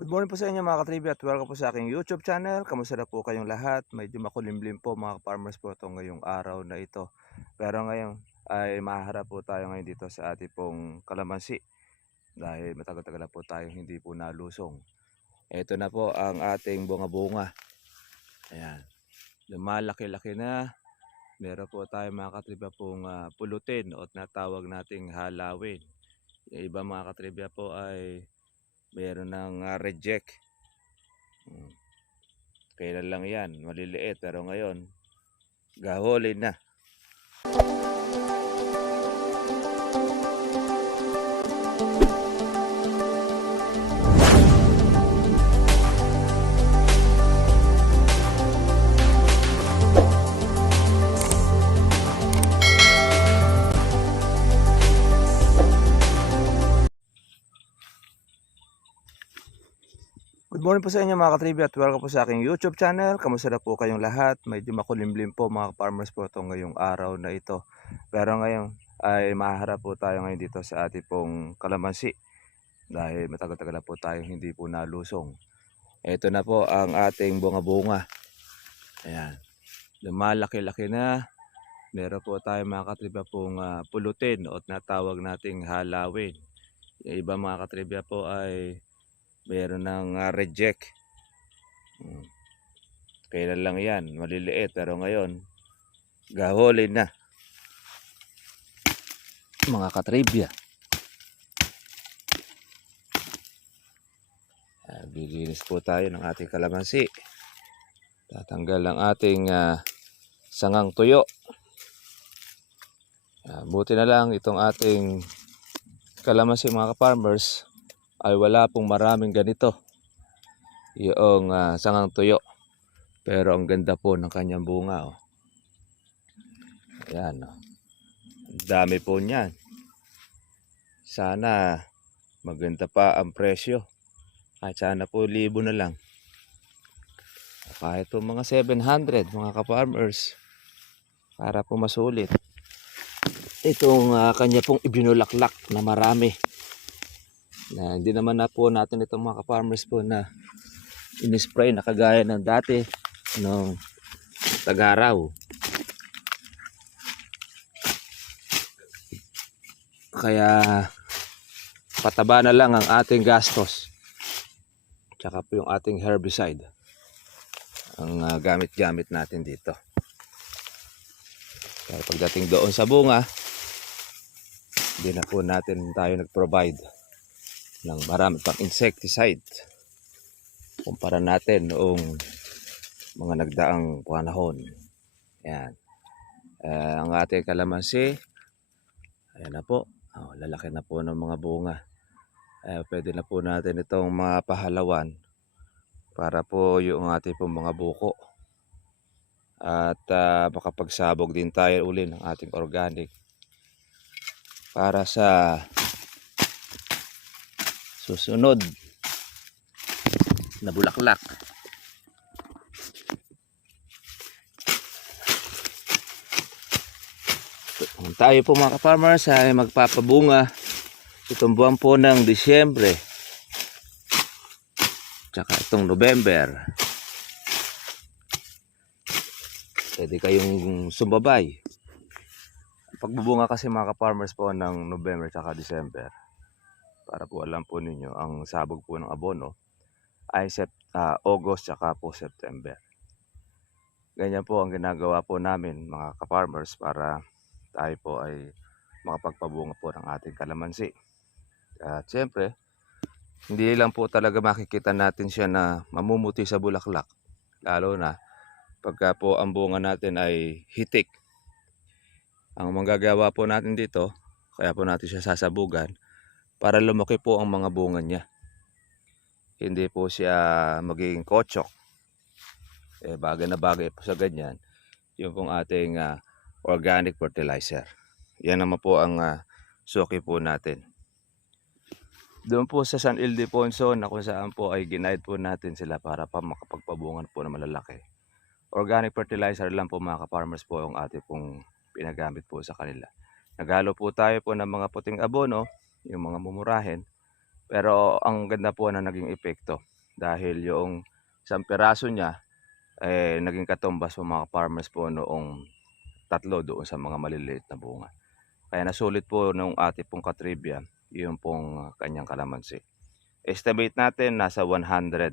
Good morning po sa inyo mga katribya at welcome po sa aking YouTube channel. Kamusta na po kayong lahat? Medyo makulimlim po mga farmers po itong ngayong araw na ito. Pero ngayon ay maharap po tayo ngayon dito sa ating pong kalamansi dahil matagal-tagal na po tayo hindi po nalusong. Ito na po ang ating bunga-bunga. Ayan, lumalaki-laki na. Meron po tayo mga katribya pong pulutin o natawag nating halawin. Yung iba mga katribya po ay meron ng reject. Kailan lang yan, maliliit, pero ngayon gaholin na. Good morning po sa inyo mga katribya at welcome po sa aking YouTube channel. Kamusta na po kayong lahat? Medyo makulimlim po mga farmers po itong ngayong araw na ito. Pero ngayon ay maharap po tayo ngayon dito sa ating pong kalamansi dahil matagal-tagal na po tayo hindi po nalusong. Ito na po ang ating bunga-bunga. Ayan, lumalaki-laki na. Meron po tayo mga katribya pong pulutin o natawag nating halawin. Yung iba mga katribya po ay meron ng reject. Kailan lang yan, maliliit, pero ngayon gaholin na mga katribya. Biginis po tayo ng ating kalamansi. Tatanggal ang ating sangang tuyo. Buti na lang itong ating kalamansi mga ka-farmers ay wala pong maraming ganito yung sangang tuyo, pero ang ganda po ng kanyang bunga. Ayan, ang dami po niyan. Sana maganda pa ang presyo at sana po libo na lang, kahit po mga 700 mga ka-farmers, para po masulit itong kanya pong ibinulaklak na marami. Na hindi naman na po natin itong mga ka-farmers po na in-spray na kagaya ng dati nung tag-araw. Kaya pataba na lang ang ating gastos, tsaka po yung ating herbicide ang gamit-gamit natin dito. Kaya pagdating doon sa bunga, hindi na po natin tayo nag-provide ng marami pang insecticide kumpara natin noong mga nagdaang panahon. Ayan. Ang ating kalamansi, ayan na po. Lalaki na po ng mga bunga. Pwede na po natin itong mapahalawan para po yung ating pong mga buko. At makapagsabog din tayo uli ng ating organic para sa susunod na bulaklak. Tayo po mga ka-farmers ay magpapabunga itong buwan po ng Disyembre tsaka itong November. Pwede kayong sumabay. Pagbubunga kasi mga ka-farmers po ng November tsaka December, para po alam po ninyo, ang sabog po ng abono ay August tsaka po September. Ganyan po ang ginagawa po namin mga ka-farmers para tayo po ay makapagpabunga po ng ating kalamansi. At siyempre, hindi lang po talaga makikita natin siya na mamumuti sa bulaklak, lalo na pagka po ang bunga natin ay hitik. Ang manggagawa po natin dito, kaya po natin siya sasabugan para lumaki po ang mga bunga niya. Hindi po siya magiging kotsok. Bagay na bagay po sa ganyan yung pong ating organic fertilizer. Yan naman po ang suki po natin. Doon po sa San Ildefonso na kung saan po ay ginaid po natin sila para pa makapagpabungan po na malalaki. Organic fertilizer lang po mga ka-farmers po ang ating pong pinagamit po sa kanila. Naghalo po tayo po ng mga puting abono, yung mga mumurahin, pero ang ganda po na naging epekto. dahil yung isang piraso niya naging katumbas po mga farmers po noong tatlo doon sa mga maliliit na bunga. Kaya nasulit po nung ate pong katribya yung pong kanyang kalamansi. Estimate natin nasa 100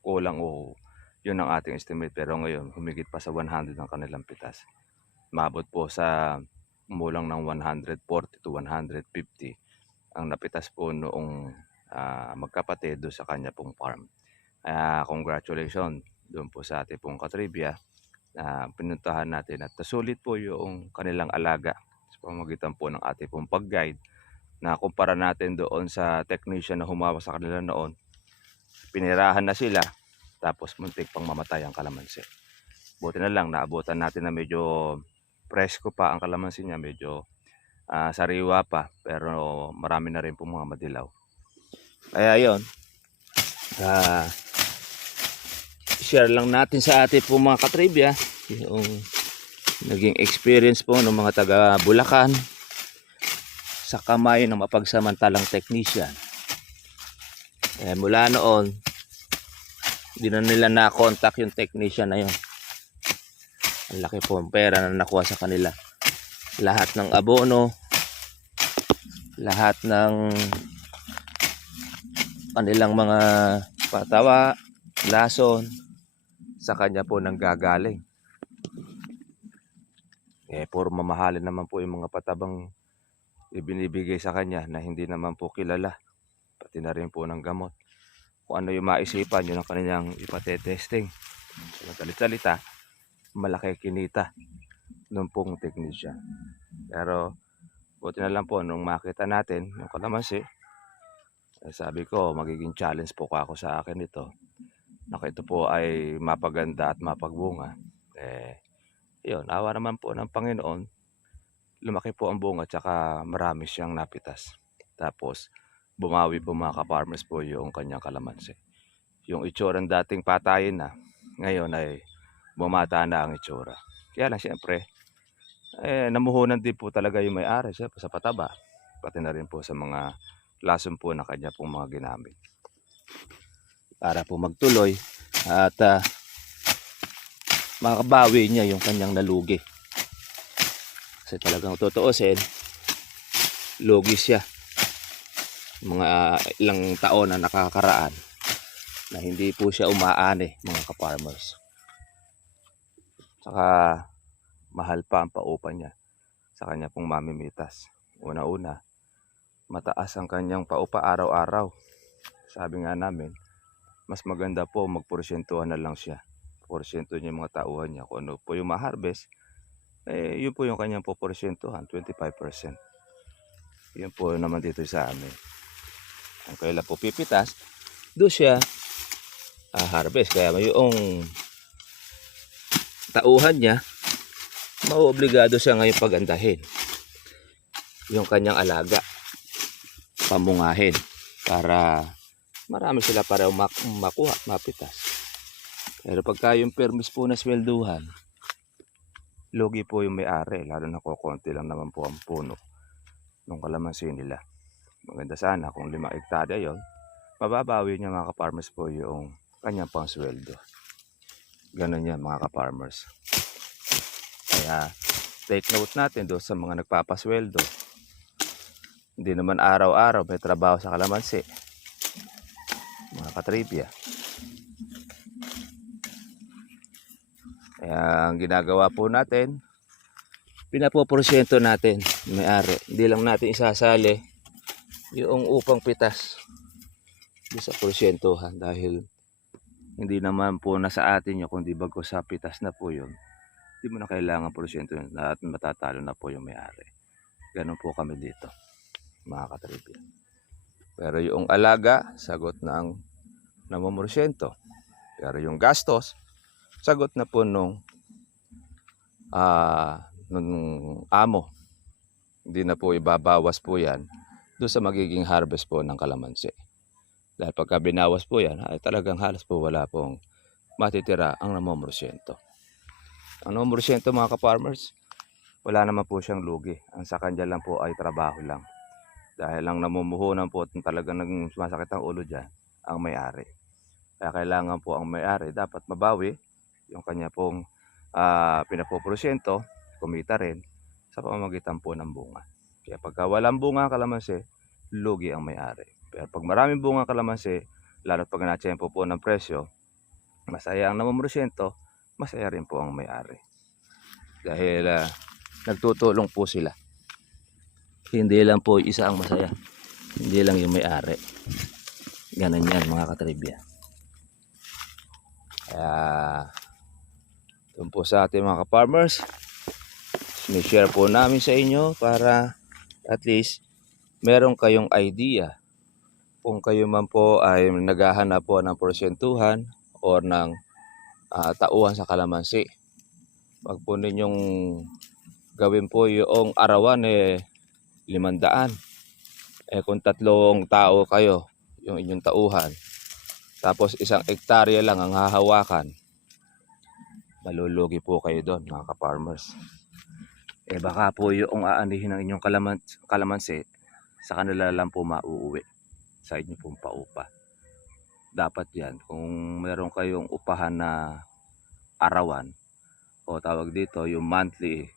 kulang o yun ang ating estimate, pero ngayon humigit pa sa 100 ang kanilang pitas. Mabot po sa kumulang ng 140 to 150 ang napitas po noong magkapatid doon sa kanya pong farm. Congratulations doon po sa ating pong katribya na pinuntahan natin at nasulit po yung kanilang alaga sa pamamagitan po ng ating pong pag-guide na kumpara natin doon sa technician na humawak sa kanila noon. Pinirahan na sila tapos muntik pang mamatay ang kalamansi. Buti na lang naabutan natin na medyo presko pa ang kalamansi niya, medyo sariwa pa, pero marami na rin po mga madilaw. Kaya yun, share lang natin sa ating po mga katribya yung naging experience po ng mga taga Bulacan sa kamay ng mapagsamantalang technician. Mula noon, hindi na nila na-contact yung technician na yun. Ang laki po ang pera na nakuha sa kanila. Lahat ng abono, lahat ng kanilang mga patawa, lason, sa kanya po nanggagaling. Puro mamahalin naman po yung mga patabang ibinibigay sa kanya na hindi naman po kilala. Pati na rin po ng gamot. Kung ano yung maisipan, yun ang kanilang ipatetesting. So, matalit-salita, malaki kinita nung pong technician. Pero buti na lang po nung makita natin yung kalamansi, sabi ko magiging challenge po ako sa akin ito. Ito po ay mapaganda at mapagbunga. Yun, awa naman po ng Panginoon, lumaki po ang bunga at saka marami siyang napitas. Tapos bumawi po mga ka-farmers po yung kanyang kalamansi. Yung itsura ng dating patayin na, ngayon ay bumata na ang itsura. Kaya lang siyempre, namuhunan din po talaga yung may-ari siyempre sa pataba. Pati na rin po sa mga lason po na kanya pong mga ginamit. Para po magtuloy at makabawi niya yung kanyang nalugi. Kasi talagang tutuusin, lugi siya. Mga ilang taon na nakakaraan na hindi po siya umaani mga ka-farmers. Saka mahal pa ang paupa niya sa kanya pong mamimitas. Una-una, mataas ang kanyang paupa araw-araw. Sabi nga namin, mas maganda po magporsyentuhan na lang siya. Porsyento niya yung mga tauhan niya. Kung ano po yung ma-harvest, yun po yung kanyang poporsyentuhan, 25%. Yun po naman dito sa amin. Kung kailan po pipitas, doon siya harvest. Kaya yung tauhan niya, mauobligado siya ngayon pagandahin yung kanyang alaga, pamungahin para marami sila para makuha, mapitas. Pero pagka yung permis po na swelduhan, lugi po yung may-ari, lalo na kukunti lang naman po ang puno ng kalamansi nila. Maganda sana kung 5 hektarya yon, mababawi niya mga ka-farmers po yung kanyang pang sweldo. Ganun yan mga ka-farmers. Kaya take note natin doon sa mga nagpapasweldo. Hindi naman araw-araw may trabaho sa kalamansi, mga katribya. Kaya ang ginagawa po natin, pinapoporsyento natin may-ari. Hindi lang natin isasali yung upang pitas sa porsyentuhan dahil hindi naman po nasa atin yun, kundi bago sa pitas na po yun. Hindi mo na kailangan porsyento at matatalo na po yung may-ari. Ganun po kami dito, mga katribya. Pero yung alaga, sagot na ang namumorsyento. Pero yung gastos, sagot na po nung amo. Hindi na po ibabawas po yan doon sa magiging harvest po ng kalamansi. Dahil pagka binawas po yan, ay talagang halos po wala pong matitira ang namumorsyento. Ang namumorsyento mga ka-farmers, wala naman po siyang lugi. Ang sa kanya lang po ay trabaho lang. Dahil ang namumuhunan po talagang sumasakit ang ulo dyan, ang may-ari. Kaya kailangan po ang may-ari dapat mabawi yung kanya pong pinapoprosyento, kumita rin sa pamamagitan po ng bunga. Kaya pagka walang bunga ang kalamansi, lugi ang may-ari. Pero pag maraming bunga ang kalamansi, lalo't pag natsyempo po ng presyo, masaya ang namumrosyento, masaya rin po ang may-ari. Dahil nagtutulong po sila. Hindi lang po isa ang masaya, hindi lang yung may-ari. Ganun yan mga katribya. Kaya doon po sa ating mga ka-farmers, sinishare po namin sa inyo para at least meron kayong idea kung kayo man po ay naghahanap po ng porsyentuhan or ng tauhan sa kalamansi. Wag po ninyong gawin po yung arawan 500. Kung 3 tao kayo yung inyong tauhan, tapos 1 hektarya lang ang hahawakan, malulugi po kayo doon mga ka-farmers. Baka po yung aanihin ng inyong kalamansi sa kanila lang po mauuwi sa inyo pong paupa. Dapat yan, kung meron kayong upahan na arawan o tawag dito yung monthly,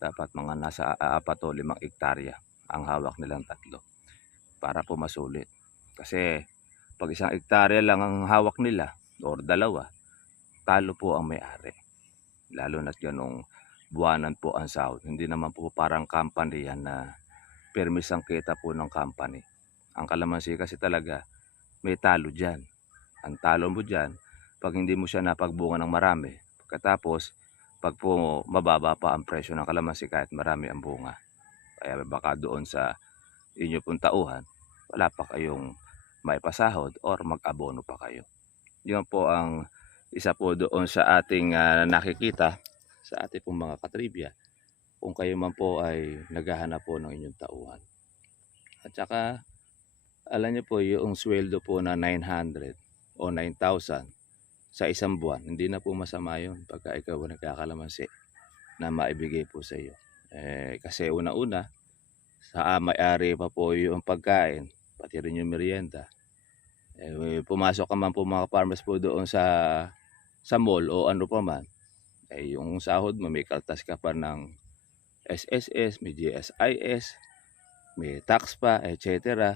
dapat mga nasa 4 o 5 hektarya ang hawak nilang 3 para po masulit. Kasi pag 1 hektarya lang ang hawak nila or 2, talo po ang may-ari. Lalo na't ganong buwanan po ang sahod. Hindi naman po parang company yan na permis ang kita po ng company. Ang kalamansi kasi talaga may talo dyan. Ang talo mo dyan, pag hindi mo siya napagbunga ng marami, pagkatapos pag po mababa pa ang presyo ng kalamansi kahit marami ang bunga. Kaya baka doon sa inyo pong tauhan, wala pa kayong may pasahod or mag-abono pa kayo. Yun po ang isa po doon sa ating nakikita sa ating pong mga katribya kung kayo man po ay naghahanap po ng inyong tauhan. At saka alam niyo po yung sweldo po na 900 o 9,000 sa isang buwan, hindi na po masama yun pagka ikaw nagkakalamansi na maibigay po sa iyo. Kasi una-una, sa may-ari pa po yung pagkain, pati rin yung merienda. Pumasok ka man po mga farmers po doon sa mall o ano pa man, yung sahod mo may kaltas ka pa ng SSS, may GSIS, may tax pa, etc.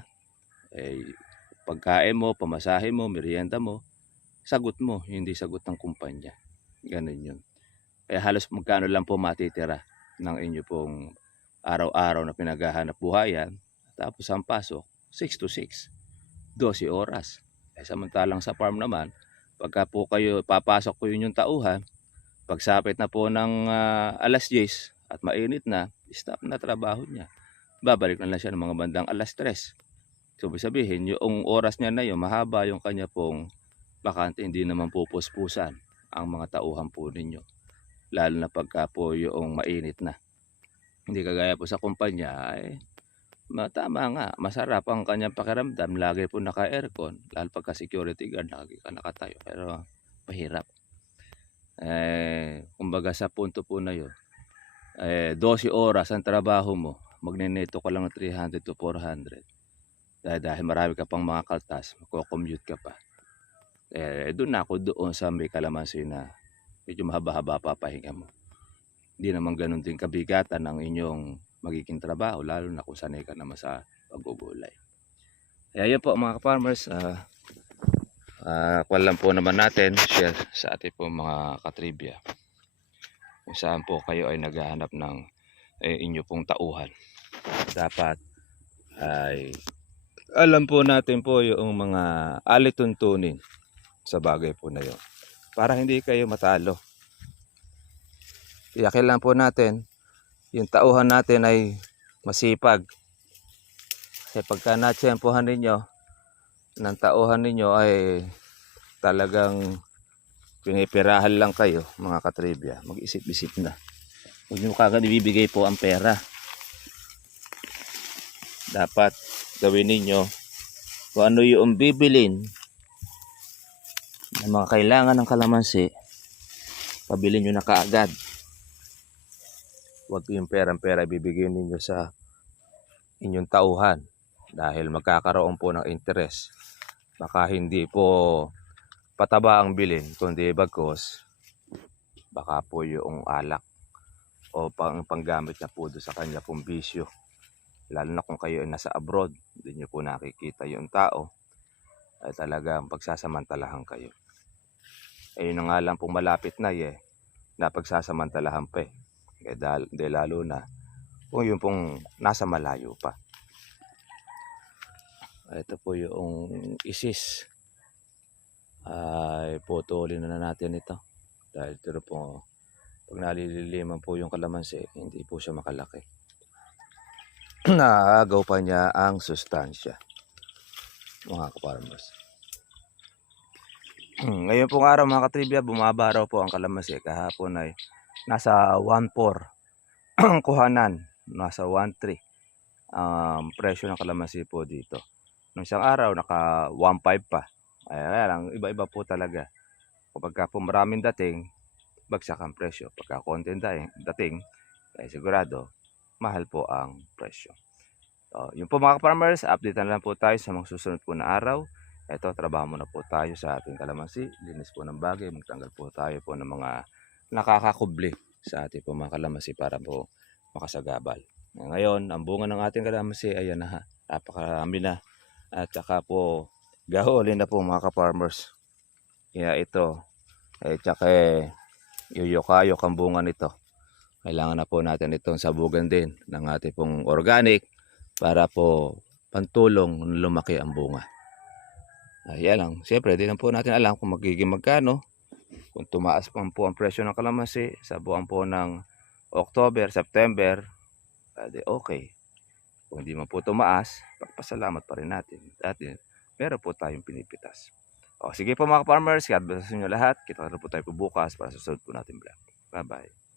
Pagkain mo, pamasahe mo, merienda mo, sagot mo, hindi sagot ng kumpanya. Ganun yun. Kaya halos magkano lang po matitira ng inyo pong araw-araw na pinaghahanap buhayan. Tapos ang pasok, 6 to 6, 12 oras. Samantalang sa farm naman, pagka po kayo papasok po yun yung tauhan, pagsapit na po ng alas 10 at mainit na, stop na trabaho niya. Babalik na lang siya ng mga bandang alas 3. So sabihin, yung oras niya na yun, mahaba yung kanya pong bakante, hindi naman po puspusan ang mga tauhan po ninyo. Lalo na pagka po yung mainit na. Hindi kagaya po sa kumpanya, tama nga, masarap ang kanyang pakiramdam, lagi po naka-aircon, lalo pagka security guard, lagi ka nakatayo, pero mahirap. Kumbaga sa punto po na yun, 12 oras ang trabaho mo, magneneto ka lang ng 300 to 400. Dahil marami ka pang mga kaltas, magko-commute ka pa. Doon ako doon sa may kalamansi na medyo mahaba-haba pa pahinga mo. Hindi naman ganun din kabigatan ng inyong magiging trabaho, lalo na kung sanay ka naman sa paggugulay. Kaya yun po mga farmers, kwan lang po naman natin share sa ating po mga katribya kung saan po kayo ay naghahanap ng inyo pong tauhan. Dapat ay alam po natin po yung mga alituntunin sa bagay po na yun para hindi kayo matalo. Iyakin lang po natin yung tauhan natin ay masipag. Kasi pagka natsyempohan ninyo ng tauhan ninyo ay talagang pinipirahan lang kayo mga katribya, mag-isip-isip na. Huwag nyo kagad ibibigay po ang pera. Dapat gawin ninyo kung ano yung bibilin ng mga kailangan ng kalamansi, pabilin nyo na kaagad. Huwag yung perang-pera ibibigay ninyo sa inyong tauhan dahil magkakaroon po ng interest baka hindi po pataba ang bilhin, kundi bagkos baka po yung alak o panggamit niya po doon sa kanya pong bisyo. Lalo na kung kayo ay nasa abroad, hindi niyo po nakikita yung tao, ay talagang pagsasamantalahan kayo. Eh yun na nga lang pong malapit na napagsasamantalahan pa eh. De lalo na kung yun pong nasa malayo pa. Ito po yung isis. Ay putulin na natin ito. Dahil ito po, pag nalililiman po yung kalamansi, hindi po siya makalaki. Naagaw pa niya ang sustansya, mga ka-farmers. Ngayon pong araw mga katribya, bumaba raw po ang kalamansi. Kahapon ay nasa 1.4 ang kuhanan, nasa 1.3 ang presyo ng kalamansi po dito. Nung isang araw naka 1.5 pa. Ay lang, iba-iba po talaga. Kapag po maraming dating, bagsak ang presyo. Pagka konti dating, ay sigurado mahal po ang presyo. So, yun po mga farmers, update na lang po tayo sa mga susunod po na araw. Ito, trabaho muna po tayo sa ating kalamansi. Linis po ng bagay, magtanggal po tayo po ng mga nakakakubli sa ating po mga kalamansi para po makasagabal. Ngayon, ang bunga ng ating kalamansi, ayan na ha. Napakarami na. At saka po, gahulin na po mga ka-farmers. Kaya ito, tsaka yuyukayok ang bunga nito. Kailangan na po natin itong sabugan din ng ating pong organic para po pantulong lumaki ang bunga. Ayan lang. Siyempre, di lang po natin alam kung magiging magkano. Kung tumaas pa po ang presyo ng kalamansi sa buwan po ng October, September, okay. Kung hindi man po tumaas, pagpasalamat pa rin natin. Dati, meron po tayong pinipitas. O, sige po mga farmers, God bless nyo lahat. Kita na po tayo po bukas para sa susunod po natin vlog. Bye-bye.